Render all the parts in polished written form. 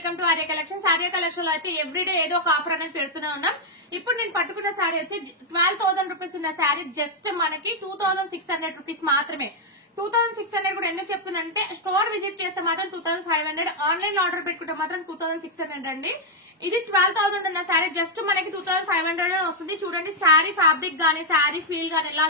Welcome to Arya collection. Arya collection లో అయితే everyday ఏదో ఒక ఆఫర్ అనేది పెడుతూనే ఉన్నాం. ఇప్పుడు నేను పట్టుకున్న శారీ వచ్చి 12,000 రూపీస్ ఉన్న శారీ జస్ట్ మనకి 2,600 రూపీస్ మాత్రమే. 2,600 కూడా ఎందుకు చెప్తున్నానంటే స్టోర్ విజిట్ చేస్తే మాత్రం 2,500, ఆన్లైన్ ఆర్డర్ పెట్టుకుంటే మాత్రం 2,600 అండి. ఇది 12,000 ఉన్న శారీ జస్ట్ మనకి 2,500 వస్తుంది. చూడండి శారీ ఫ్యాబ్రిక్ గానీ శారీ ఫీల్ గానీ ఎలా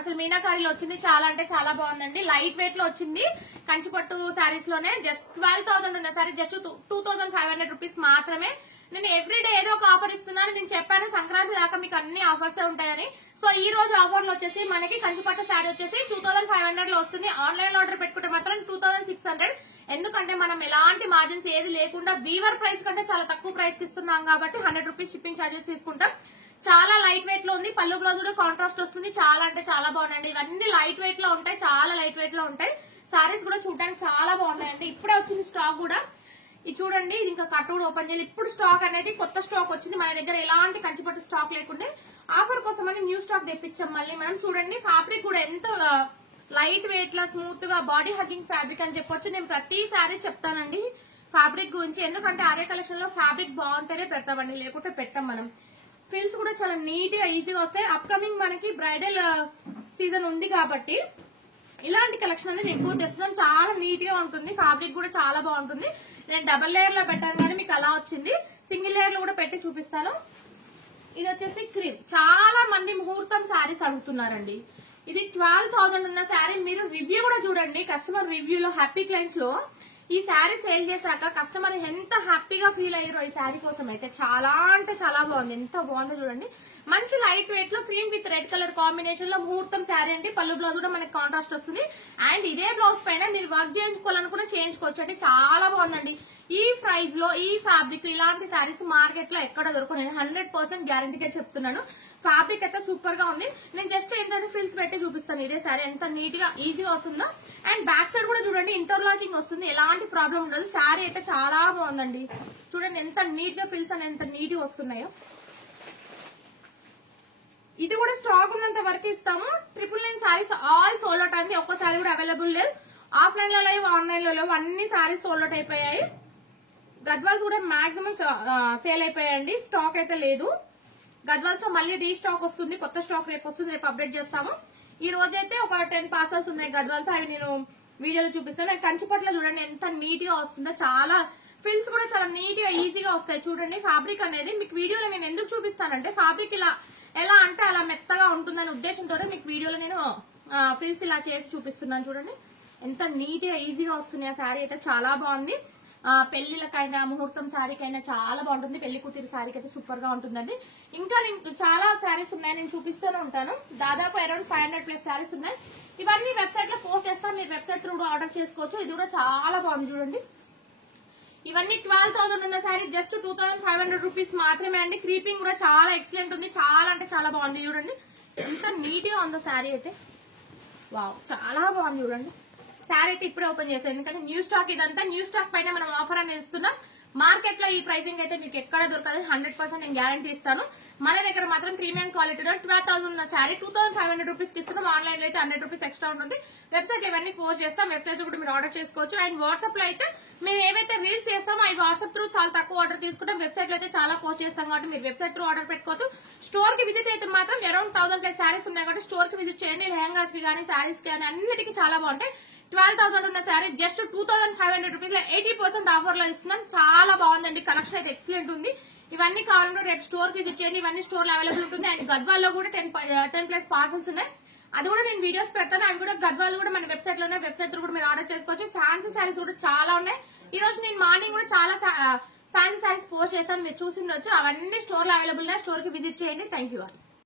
అసలు మీనాకారీలో వచ్చింది. చాలా అంటే చాలా బాగుందండి. లైట్ వెయిట్ లో వచ్చింది. కంచిపట్టు శారీస్ లోనే జస్ట్ 12,000 ఉన్న శారీ జస్ట్ 2,500 రూపీస్ మాత్రమే. నేను ఎవ్రీడే ఏదో ఒక ఆఫర్ ఇస్తున్నాను. నేను చెప్పాను సంక్రాంతి దాకా మీకు అన్ని ఆఫర్స్ ఉంటాయని. సో ఈ రోజు ఆఫర్లు వచ్చేసి మనకి కంచిపట్టు శారీ వచ్చేసి 2,500 లో వస్తుంది. ఆన్లైన్ ఆర్డర్ పెట్టుకుంటే మాత్రం 2,600. ఎందుకంటే మనం ఎలాంటి మార్జిన్స్ ఏది లేకుండా వీవర్ ప్రైస్ కంటే చాలా తక్కువ ప్రైస్ కి ఇస్తున్నాం కాబట్టి 100 రూపీస్ షిప్పింగ్ ఛార్జెస్ తీసుకుంటాం. చాలా లైట్ వెయిట్ లో ఉంది. పళ్ళు బ్లౌజ్ కూడా కాంట్రాస్ట్ వస్తుంది. చాలా అంటే చాలా బాగున్నాయండి. ఇవన్నీ లైట్ వెయిట్ లో ఉంటాయి. చాలా లైట్ వెయిట్ లో ఉంటాయి. సారీస్ కూడా చూడడానికి చాలా బాగున్నాయండి. ఇప్పుడే వచ్చింది స్టాక్ కూడా. ఇది చూడండి, ఇంకా కట్ కూడా ఓపెన్ చేయాలి. ఇప్పుడు స్టాక్ అనేది కొత్త స్టాక్ వచ్చింది. మన దగ్గర ఎలాంటి కంచిపట్టు స్టాక్ లేకుండా ఆఫర్ కోసం అని న్యూ స్టాక్ తెప్పించాం. మళ్ళీ మనం చూడండి ఫ్యాబ్రిక్ కూడా ఎంత లైట్ వెయిట్ లా స్మూత్ గా బాడీ హగ్గింగ్ ఫ్యాబ్రిక్ అని చెప్పొచ్చు. నేను ప్రతిసారి చెప్తానండి ఫ్యాబ్రిక్ గురించి. ఎందుకంటే ఆర్య కలెక్షన్ లో ఫ్యాబ్రిక్ బాగుంటేనే పెడతామండి, లేకుంటే పెట్టాం మనం. ఫిల్స్ కూడా చాలా నీట్ గా ఈజీగా వస్తాయి. అప్కమింగ్ మనకి బ్రైడల్ సీజన్ ఉంది కాబట్టి ఇలాంటి కలెక్షన్ అనేది ఎక్కువ తెస్తున్నాం. చాలా నీట్ గా ఉంటుంది. ఫ్యాబ్రిక్ కూడా చాలా బాగుంటుంది. నేను డబల్ లేయర్ లో పెట్టాను కానీ మీకు అలా వచ్చింది. సింగిల్ లేయర్ లో కూడా పెట్టి చూపిస్తాను. ఇది వచ్చేసి క్రీమ్. చాలా మంది ముహూర్తం శారీస్ అడుగుతున్నారండి. ఇది 12,000 ఉన్న శారీ. మీరు రివ్యూ కూడా చూడండి. కస్టమర్ రివ్యూలో హ్యాపీ క్లయింట్స్ లో ఈ శారీ సేల్ చేశాక కస్టమర్ ఎంత హ్యాపీగా ఫీల్ అయ్యారో ఈ శారీ కోసం అయితే చాలా అంటే చాలా బాగుంది. ఎంత బాగుందో చూడండి. మంచి లైట్ వెయిట్ లో cream with red colour combination లో ముహూర్తం శారీ అండి. పళ్ళు బ్లౌజ్ కూడా మనకి కాంట్రాస్ట్ వస్తుంది. అండ్ ఇదే బ్లౌజ్ పైన మీరు వర్క్ చేయించుకోవాలనుకున్న చేయించుకోవచ్చు అండి. చాలా బాగుందండి. ఈ ప్రైస్ లో ఈ ఫ్యాబ్రిక్ ఇలాంటి శారీస్ మార్కెట్ లో ఎక్కడ దొరకదు. నేను 100% గ్యారంటీగా చెప్తున్నాను. ఫ్యాబ్రిక్ అయితే సూపర్ గా ఉంది. నేను జస్ట్ ఏంటంటే ఫ్రిల్స్ పెట్టి చూపిస్తాను. ఇదే శారీ ఎంత నీట్ గా ఈజీగా వస్తుందో. అండ్ బ్యాక్ సైడ్ కూడా చూడండి ఇంటర్లాకింగ్ వస్తుంది. ఎలాంటి ప్రాబ్లం ఉండదు. శారీ అయితే చాలా బాగుందండి. చూడండి ఎంత నీట్ గా ఫ్రిల్స్ అని ఎంత నీట్ గా వస్తున్నాయో. ఇది కూడా స్టాక్ ఉన్నంత వరకు ఇస్తాము. 999 సారీస్ ఆల్ సోల్డ్ అవుట్ అయింది. ఒక్క సారీ కూడా అవైలబుల్ లేదు. ఆఫ్లైన్ లో లేవు, ఆన్లైన్ లో లేవు. అన్ని సారీస్ సోల్డ్ అవుట్ అయిపోయాయి. గద్వాల్స్ కూడా మాక్సిమం సేల్ అయిపోయాయండి. స్టాక్ అయితే లేదు. గద్వాల్స్ లో మళ్ళీ రీస్టాక్ వస్తుంది. కొత్త స్టాక్ రేపు వస్తుంది. రేపు అప్డేట్ చేస్తాము. ఈ రోజైతే ఒక 10 పార్సల్స్ ఉన్నాయి గద్వాల్స్. అవి నేను వీడియోలో చూపిస్తాను. కంచిపట్లో చూడండి ఎంత నీట్ గా వస్తుందో. చాలా ఫిల్స్ కూడా చాలా నీట్ గా ఈజీగా వస్తాయి. చూడండి ఫ్యాబ్రిక్ అనేది మీకు వీడియోలో నేను ఎందుకు చూపిస్తానంటే ఫ్యాబ్రిక్ ఇలా ఎలా అంటే అలా మెత్తగా ఉంటుందనే ఉద్దేశంతో మీకు వీడియోలో నేను ఫ్రిల్స్ ఇలా చేసి చూపిస్తున్నాను. చూడండి ఎంత నీట్ గా ఈజీగా వస్తున్నాయి. ఆ శారీ అయితే చాలా బాగుంది. పెళ్లిలకైనా ముహూర్తం శారీకైనా చాలా బాగుంటుంది. పెళ్లి కూతురు శారీకి అయితే సూపర్ గా ఉంటుందండి. ఇంకా నేను చాలా శారీస్ ఉన్నాయి, నేను చూపిస్తూనే ఉంటాను. దాదాపు అరౌండ్ 500+ శారీస్ ఉన్నాయి. ఇవన్నీ వెబ్సైట్ లో పోస్ట్ చేస్తాను. మీరు వెబ్సైట్ త్రూ కూడా ఆర్డర్ చేసుకోవచ్చు. ఇది కూడా చాలా బాగుంది చూడండి. ఇవన్నీ 12,000 ఉన్న శారీ జస్ట్ 2,500 రూపీస్ మాత్రమే అండి. క్రీపింగ్ కూడా చాలా ఎక్సలెంట్ ఉంది. చాలా అంటే చాలా బాగుంది. చూడండి ఎంత నీట్ గా ఉందో శారీ అయితే. వావ్ చాలా బాగుంది చూడండి. శారీ అయితే ఇప్పుడే ఓపెన్ చేసాను. ఎందుకంటే న్యూ స్టాక్ ఇదంతా. న్యూ స్టాక్ పైన మనం ఆఫర్ అనేది ఇస్తున్నాం. మార్కెట్ లో ఈ ప్రైసింగ్ అయితే మీకు ఎక్కడ దొరకదు. 100% నేను గ్యారంటీ ఇస్తాను. మన దగ్గర మాత్రం ప్రీమియం క్వాలిటీలో 12,000 ఉన్న శారీ 2,500 రూపీస్ కి ఇస్తున్నాం. ఆన్లైన్ లో అయితే 100 రూపీస్ ఎక్స్ట్రా ఉంటుంది. వెబ్సైట్ లో ఇవన్నీ పోస్ట్ చేస్తాం. వెబ్సైట్ కూడా మీరు ఆర్డర్ చేసుకోవచ్చు. అండ్ వాట్సాప్ లో అయితే మేము ఏవైతే రీల్స్ చేస్తామో అవి వాట్సాప్ త్రూ చాలా తక్కువ ఆర్డర్ తీసుకుంటాం. వెబ్సైట్ లో అయితే చాలా పోస్ట్ చేస్తాం కాబట్టి మీరు వెబ్సైట్ త్రూ ఆర్డర్ పెట్టుకోవచ్చు. స్టోర్ కి విజిట్ అయితే మాత్రం అరౌండ్ 1,000+ శారీస్ ఉన్నాయి కాబట్టి స్టోర్ కి విజిట్ చేయండి. లెహంగాస్ కి కానీ శారీస్ కి కానీ అన్నిటికీ చాలా బాగుంటాయి. 12,000 ఉన్న శారీ జస్ట్ 2,500 రూపీస్ లో 80% ఆఫర్ లో ఇస్తున్నాం. చాలా బాగుందండి. కలెక్షన్ అయితే ఎక్సలెంట్ ఉంది. ఇవన్నీ కావాలంటే రేపు స్టోర్ విజిట్ చేయండి. ఇవన్నీ స్టోర్ లో అవైలబుల్ ఉంటుంది. అండ్ గద్వాల్లో కూడా 10+ పార్సల్స్ ఉన్నాయి. అది కూడా నేను వీడియోస్ పెడతాను. అవి కూడా గద్వాలు కూడా మన వెబ్సైట్ లోనే. వెబ్సైట్ కూడా మీరు ఆర్డర్ చేసుకోవచ్చు. ఫ్యాన్సీ శారీస్ కూడా చాలా ఉన్నాయి. ఈ రోజు నేను మార్నింగ్ కూడా చాలా ఫ్యాన్సీ శారీస్ పోస్ట్ చేస్తాను. మీరు చూసి ఉండొచ్చు. అవన్నీ స్టోర్ లో అవైలబుల్ ఉన్నాయి. స్టోర్ కి విజిట్ చేయండి. Thank you.